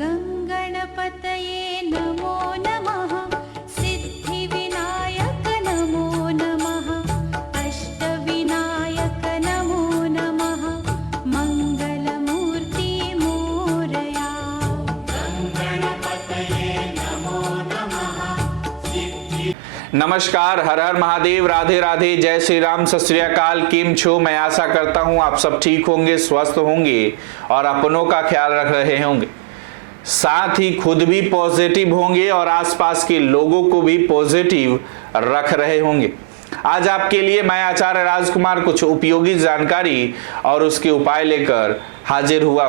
गंगणपतये नमो नमः, सिद्धिविनायक नमो नमः, अष्टविनायक नमो नमः, मंगलमूर्ति मोरया। गंगणपतये नमो नमः। नमस्कार, हर हर महादेव, राधे राधे, जय श्री राम, सत श्री अकाल। किम छो? मैं आशा करता हूं आप सब ठीक होंगे, स्वस्थ होंगे और अपनों का ख्याल रख रहे होंगे, साथ ही खुद भी पॉजिटिव होंगे और आसपास के लोगों को भी पॉजिटिव रख रहे होंगे। आज आपके लिए मैं आचार्य राजकुमार कुछ उपयोगी जानकारी और उसके उपाय लेकर हाजिर हुआ।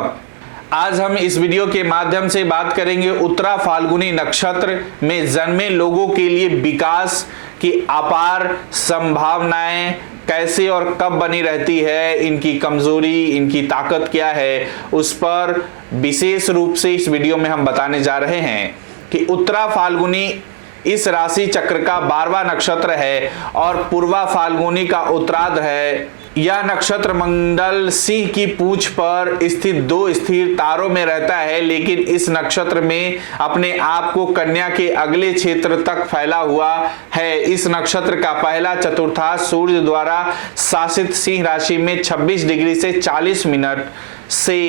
आज हम इस वीडियो के माध्यम से बात करेंगे उत्तरा फाल्गुनी नक्षत्र में जन्मे लोगों के लिए विकास की अपार संभावनाएं कैसे और कब बनी रहती है, इनकी कमजोरी, इनकी ताकत क्या है, उस पर विशेष रूप से इस वीडियो में हम बताने जा रहे हैं कि उत्तरा फाल्गुनी इस राशि चक्र का 12वां नक्षत्र है और पूर्वा फाल्गुनी का उत्तरार्ध है। यह नक्षत्र मंडल सिंह की पूंछ पर स्थित दो स्थिर तारों में रहता है, लेकिन इस नक्षत्र में अपने आप को कन्या के अगले क्षेत्र तक फैला हुआ है। इस नक्षत्र का पहला चतुर्थांश सूर्य द्वारा शासित सिंह राशि में 26 डिग्री से 40 मिनट से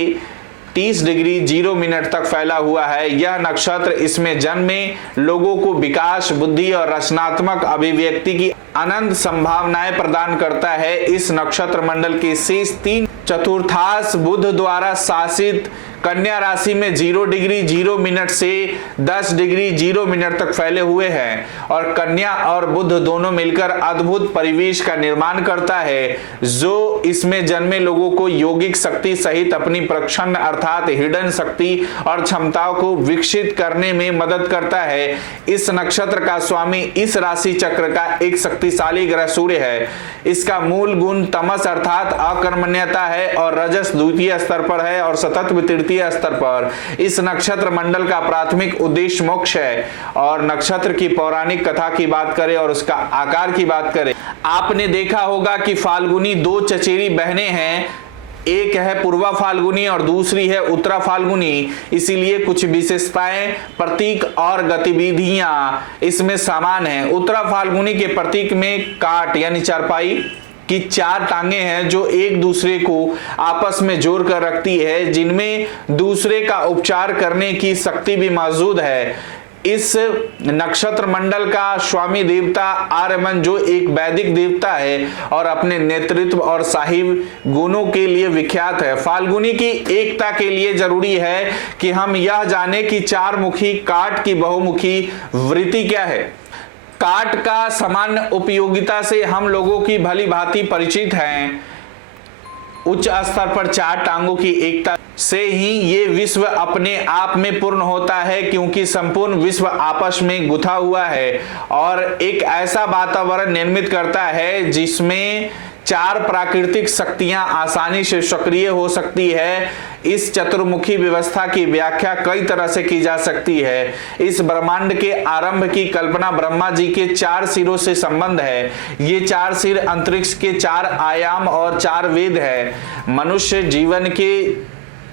30 डिग्री 0 मिनट तक फैला हुआ है। यह नक्षत्र इसमें जन्मे लोगों को विकास, बुद्धि और रचनात्मक अभिव्यक्ति की अनंत संभावनाएं प्रदान करता है। इस नक्षत्र मंडल के शेष 3 चतुर्थांश बुध द्वारा शासित कन्या राशि में 0 डिग्री 0 मिनट से 10 डिग्री 0 मिनट तक फैले हुए हैं और कन्या और बुध दोनों मिलकर अद्भुत परिवेश का निर्माण करता है, जो इसमें जन्मे लोगों को यौगिक शक्ति सहित अपनी प्रक्षण अर्थात हिडन शक्ति और क्षमताओं को विकसित करने में मदद करता है। इस नक्षत्र का स्वामी इस राशि चक्र का एक शक्तिशाली ग्रह सूर्य है। इसका मूल गुण तमस अर्थात अकर्मण्यता है और रजस द्वितीय स्तर पर है और सतत्व तृतीय स्तर पर। इस नक्षत्र मंडल का प्राथमिक उद्देश्य मोक्ष है। और नक्षत्र की पौराणिक कथा की बात करें और उसका आकार की बात करें, आपने देखा होगा कि फाल्गुनी 2 चचेरी बहनें हैं, एक है पूर्वा फाल्गुनी और दूसरी है उत्तरा फाल्गुनी। इसीलिए कुछ विशेषताएं, प्रतीक और गतिविधियां इसमें समान हैं। उत्तरा फाल्गुनी के प्रतीक में काट यानी चारपाई की 4 टांगे हैं जो एक दूसरे को आपस में जोड़ कर रखती है, जिनमें दूसरे का उपचार करने की शक्ति भी मौजूद है। इस नक्षत्र मंडल का स्वामी देवता आर्यमन, जो एक वैदिक देवता है और अपने नेतृत्व और साहिब गुणों के लिए विख्यात है। फाल्गुनी की एकता के लिए जरूरी है कि हम यह जाने कि 4 मुखी काट की बहुमुखी वृत्ति क्या है। काट का सामान्य उपयोगिता से हम लोगों की भली भांति परिचित हैं। उच्च स्तर पर 4 टांगों की एकता से ही ये विश्व अपने आप में पूर्ण होता है, क्योंकि संपूर्ण विश्व आपस में गुथा हुआ है और एक ऐसा वातावरण निर्मित करता है जिसमें 4 प्राकृतिक शक्तियां आसानी से सक्रिय हो सकती है। इस चतुर्मुखी व्यवस्था की व्याख्या कई तरह से की जा सकती है। इस ब्रह्मांड के आरंभ की कल्पना ब्रह्मा जी के 4 सिरों से संबंध है। ये 4 सिर अंतरिक्ष के 4 आयाम और 4 वेद है। मनुष्य जीवन के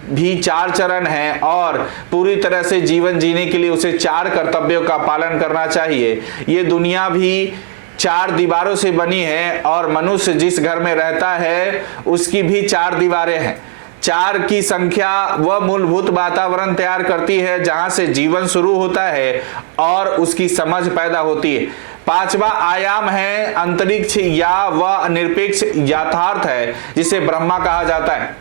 भी 4 चरण हैं और पूरी तरह से जीवन जीने के लिए उसे 4 कर्तव्यों का पालन करना चाहिए। ये दुनिया भी 4 दीवारों से बनी है और मनुष्य जिस घर में रहता है उसकी भी 4 दीवारें हैं। 4 की संख्या वह मूलभूत वातावरण तैयार करती है जहां से जीवन शुरू होता है और उसकी समझ पैदा होती है। 5वां आयाम है अंतरिक्ष या वह निरपेक्ष यथार्थ है, जिसे ब्रह्मा कहा जाता है।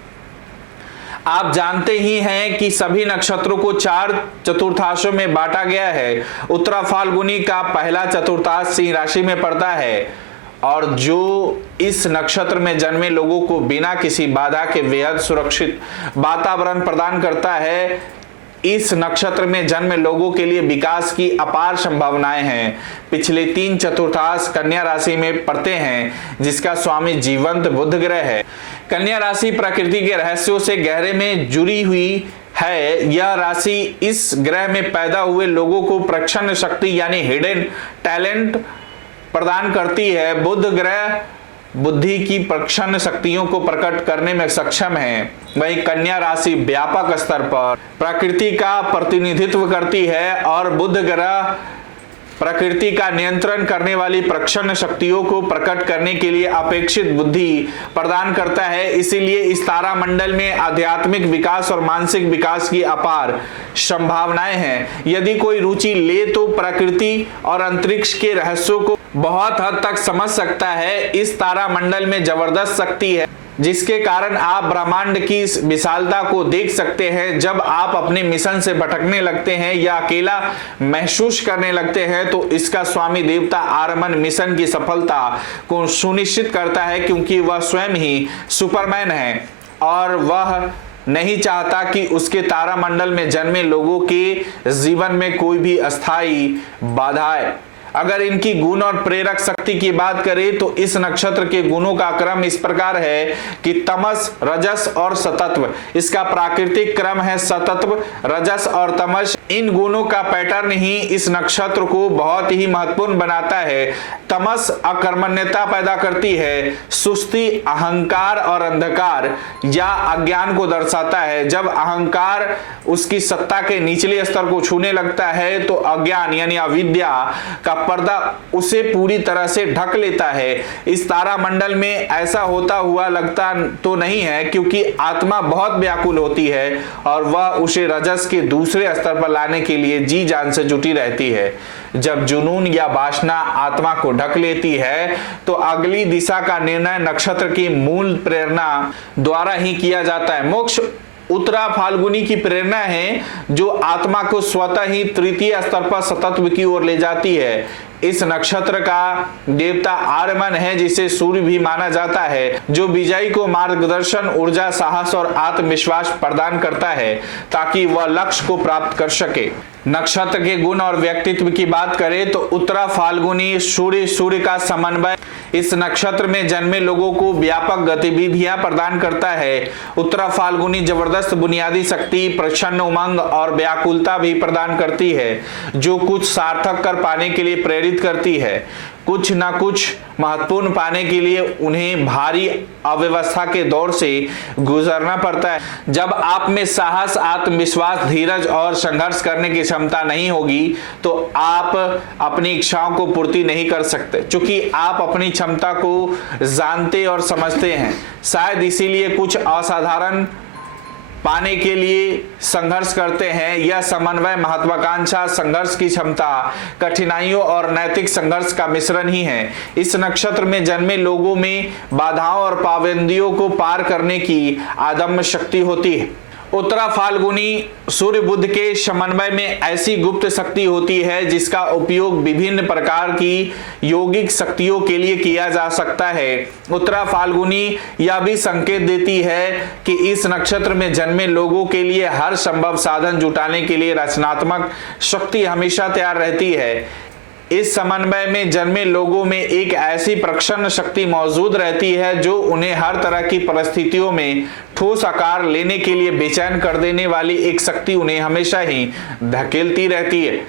आप जानते ही हैं कि सभी नक्षत्रों को 4 चतुर्थांशों में बांटा गया है। उत्तरा फाल्गुनी का पहला चतुर्थांश सिंह राशि में पड़ता है और जो इस नक्षत्र में जन्मे लोगों को बिना किसी बाधा के बेहद सुरक्षित वातावरण प्रदान करता है। इस नक्षत्र में जन्मे लोगों के लिए विकास की अपार संभावनाएं हैं। पिछले 3 चतुर्थांश कन्या राशि में पड़ते हैं, जिसका स्वामी जीवंत बुध ग्रह है। कन्या राशि प्रकृति के रहस्यों से गहरे में जुड़ी हुई है। यह राशि इस ग्रह में पैदा हुए लोगों को प्रक्षण शक्ति यानी हिडन टैलेंट प्रदान करती है। बुध ग्रह बुद्धि की प्रक्षण शक्तियों को प्रकट करने में सक्षम है। वहीं कन्या राशि व्यापक स्तर पर प्रकृति का प्रतिनिधित्व करती है और बुध ग्रह प्रकृति का नियंत्रण करने वाली प्रक्षण शक्तियों को प्रकट करने के लिए अपेक्षित बुद्धि प्रदान करता है। इसीलिए इस तारा मंडल में आध्यात्मिक विकास और मानसिक विकास की अपार संभावनाएं हैं। यदि कोई रुचि ले तो प्रकृति और अंतरिक्ष के रहस्यों को बहुत हद तक समझ सकता है। इस तारा मंडल में जबरदस्त शक्ति है जिसके कारण आप ब्रह्मांड की विशालता को देख सकते हैं। जब आप अपने मिशन से भटकने लगते हैं या अकेला महसूस करने लगते हैं तो इसका स्वामी देवता आर्यमन मिशन की सफलता को सुनिश्चित करता है, क्योंकि वह स्वयं ही सुपरमैन है और वह नहीं चाहता कि उसके तारामंडल में जन्मे लोगों के जीवन में कोई भी अस्थायी बाधाएं। अगर इनकी गुण और प्रेरक शक्ति की बात करें तो इस नक्षत्र के गुणों का क्रम इस प्रकार है कि तमस, रजस और सतत्व। इसका प्राकृतिक क्रम है सतत्व, रजस और तमस। इन गुणों का पैटर्न ही इस नक्षत्र को बहुत ही महत्वपूर्ण बनाता है। तमस अकर्मण्यता पैदा करती है, सुस्ती, अहंकार और अंधकार या अज्ञान को दर्शाता है। जब अहंकार उसकी सत्ता के निचले स्तर को छूने लगता है तो अज्ञान यानी अविद्या का पर्दा उसे पूरी तरह से ढक लेता है। इस तारामंडल में ऐसा होता हुआ लगता तो नहीं है, क्योंकि आत्मा बहुत व्याकुल होती है और वह उसे रजस के दूसरे स्तर पर लाने के लिए जी जान से जुटी रहती है। जब जुनून या वासना आत्मा को ढक लेती है तो अगली दिशा का निर्णय नक्षत्र की मूल प्रेरणा द्वारा ही किया जाता है। मोक्ष उत्तरा फाल्गुनी की प्रेरणा है जो आत्मा को स्वतः ही तृतीय स्तर पर सतत्व की ओर ले जाती है। इस नक्षत्र का देवता आर्यमन है जिसे सूर्य भी माना जाता है, जो विजयी को मार्गदर्शन, ऊर्जा, साहस और आत्मविश्वास प्रदान करता है ताकि वह लक्ष्य को प्राप्त कर सके। नक्षत्र के गुण और व्यक्तित्व की बात करें तो उत्तरा फाल्गुनी सूर्य का समन्वय इस नक्षत्र में जन्मे लोगों को व्यापक गतिविधियां प्रदान करता है। उत्तरा फाल्गुनी जबरदस्त बुनियादी शक्ति, प्रसन्न उमंग और व्याकुलता भी प्रदान करती है, जो कुछ सार्थक कर पाने के लिए प्रेरित करती है। कुछ ना कुछ महत्वपूर्ण पाने के लिए उन्हें भारी अव्यवस्था के दौर से गुजरना पड़ता है। जब आप में साहस, आत्मविश्वास, धीरज और संघर्ष करने की क्षमता नहीं होगी तो आप अपनी इच्छाओं को पूर्ति नहीं कर सकते, क्योंकि आप अपनी क्षमता को जानते और समझते हैं। शायद इसीलिए कुछ असाधारण पाने के लिए संघर्ष करते हैं। यह समन्वय, महत्वाकांक्षा, संघर्ष की क्षमता, कठिनाइयों और नैतिक संघर्ष का मिश्रण ही है। इस नक्षत्र में जन्मे लोगों में बाधाओं और पाबंदियों को पार करने की अदम्य शक्ति होती है। उत्तरा फाल्गुनी सूर्य बुध के समन्वय में ऐसी गुप्त शक्ति होती है जिसका उपयोग विभिन्न प्रकार की यौगिक शक्तियों के लिए किया जा सकता है। उत्तरा फाल्गुनी यह भी संकेत देती है कि इस नक्षत्र में जन्मे लोगों के लिए हर संभव साधन जुटाने के लिए रचनात्मक शक्ति हमेशा तैयार रहती है। इस समन्वय में जन्मे लोगों में एक ऐसी प्रक्षण शक्ति मौजूद रहती है जो उन्हें हर तरह की परिस्थितियों में ठोस आकार लेने के लिए बेचैन कर देने वाली एक शक्ति उन्हें हमेशा ही धकेलती रहती है।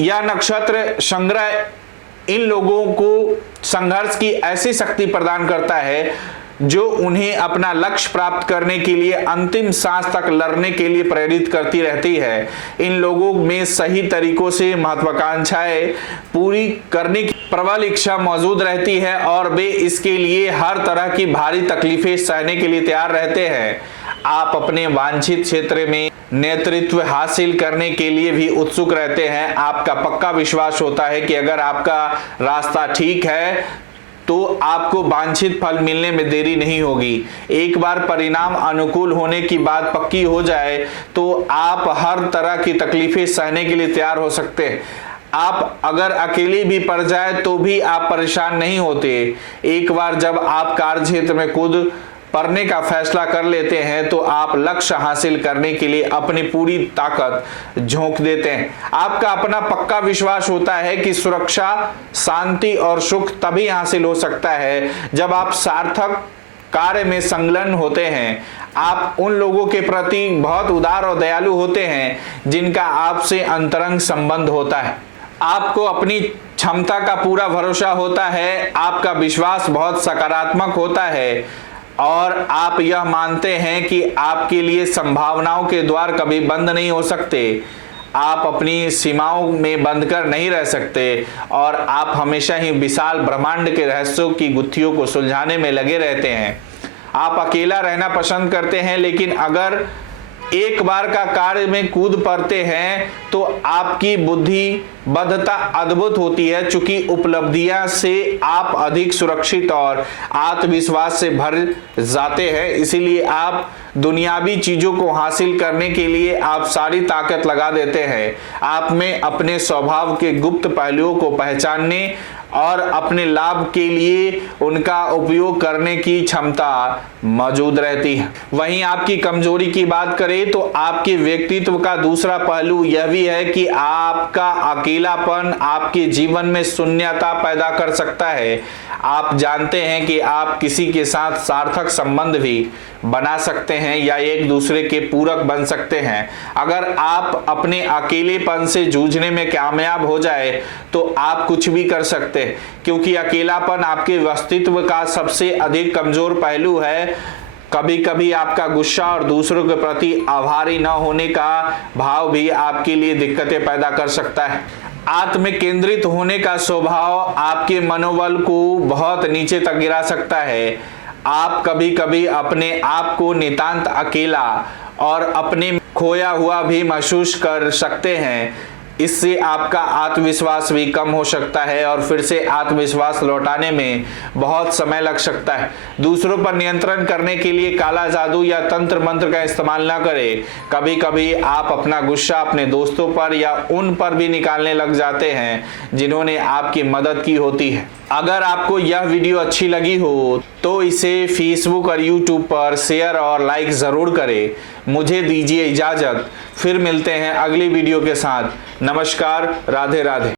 यह नक्षत्र संग्रह इन लोगों को संघर्ष की ऐसी शक्ति प्रदान करता है जो उन्हें अपना लक्ष्य प्राप्त करने के लिए अंतिम सांस तक लड़ने के लिए प्रेरित करती रहती है। इन लोगों में सही तरीकों से महत्वाकांक्षाएं पूरी करने की प्रबल इच्छा मौजूद रहती है और वे इसके लिए हर तरह की भारी तकलीफें सहने के लिए तैयार रहते हैं। आप अपने वांछित क्षेत्र में नेतृत्व हासिल करने के लिए भी उत्सुक रहते हैं। आपका पक्का विश्वास होता है कि अगर आपका रास्ता ठीक है तो आपको वांछित फल मिलने में देरी नहीं होगी। एक बार परिणाम अनुकूल होने की बात पक्की हो जाए तो आप हर तरह की तकलीफें सहने के लिए तैयार हो सकते हैं। आप अगर अकेले भी पड़ जाए तो भी आप परेशान नहीं होते। एक बार जब आप कार्य क्षेत्र में कूद पड़ने का फैसला कर लेते हैं तो आप लक्ष्य हासिल करने के लिए अपनी पूरी ताकत झोंक देते हैं। आपका अपना पक्का विश्वास होता है कि सुरक्षा, शांति और सुख तभी हासिल हो सकता है जब आप सार्थक कार्य में संलग्न होते हैं। आप उन लोगों के प्रति बहुत उदार और दयालु होते हैं जिनका आपसे अंतरंग संबंध होता है। आपको अपनी क्षमता का पूरा भरोसा होता है, आपका विश्वास बहुत सकारात्मक होता है और आप यह मानते हैं कि आपके लिए संभावनाओं के द्वार कभी बंद नहीं हो सकते। आप अपनी सीमाओं में बंद कर नहीं रह सकते और आप हमेशा ही विशाल ब्रह्मांड के रहस्यों की गुत्थियों को सुलझाने में लगे रहते हैं। आप अकेला रहना पसंद करते हैं, लेकिन अगर एक बार का कार्य में कूद पड़ते हैं तो आपकी बुद्धिबद्धता अद्भुत होती है। चूंकि उपलब्धियां से आप अधिक सुरक्षित और आत्मविश्वास से भर जाते हैं, इसीलिए आप दुनियावी चीजों को हासिल करने के लिए आप सारी ताकत लगा देते हैं। आप में अपने स्वभाव के गुप्त पहलुओं को पहचानने और अपने लाभ के लिए उनका उपयोग करने की क्षमता मौजूद रहती है। वहीं आपकी कमजोरी की बात करें तो आपके व्यक्तित्व का दूसरा पहलू यह भी है कि आपका अकेलापन आपके जीवन में शून्यता पैदा कर सकता है। आप जानते हैं कि आप किसी के साथ सार्थक संबंध भी बना सकते हैं या एक दूसरे के पूरक बन सकते हैं। अगर आप अपने अकेलेपन से जूझने में कामयाब हो जाए तो आप कुछ भी कर सकते हैं, क्योंकि अकेलापन आपके व्यक्तित्व का सबसे अधिक कमजोर पहलू है। कभी कभी आपका गुस्सा और दूसरों के प्रति आभारी न होने का भाव भी आपके लिए दिक्कतें पैदा कर सकता है। आत्म केंद्रित होने का स्वभाव आपके मनोबल को बहुत नीचे तक गिरा सकता है। आप कभी कभी अपने आप को नितांत अकेला और अपने खोया हुआ भी महसूस कर सकते हैं। इससे आपका आत्मविश्वास भी कम हो सकता है और फिर से आत्मविश्वास लौटाने में बहुत समय लग सकता है। दूसरों पर नियंत्रण करने के लिए काला जादू या तंत्र मंत्र का इस्तेमाल न करें। कभी कभी आप अपना गुस्सा अपने दोस्तों पर या उन पर भी निकालने लग जाते हैं जिन्होंने आपकी मदद की होती है। अगर आपको यह वीडियो अच्छी लगी हो तो इसे फेसबुक और यूट्यूब पर शेयर और लाइक जरूर करें। मुझे दीजिए इजाजत, फिर मिलते हैं अगली वीडियो के साथ। नमस्कार, राधे राधे।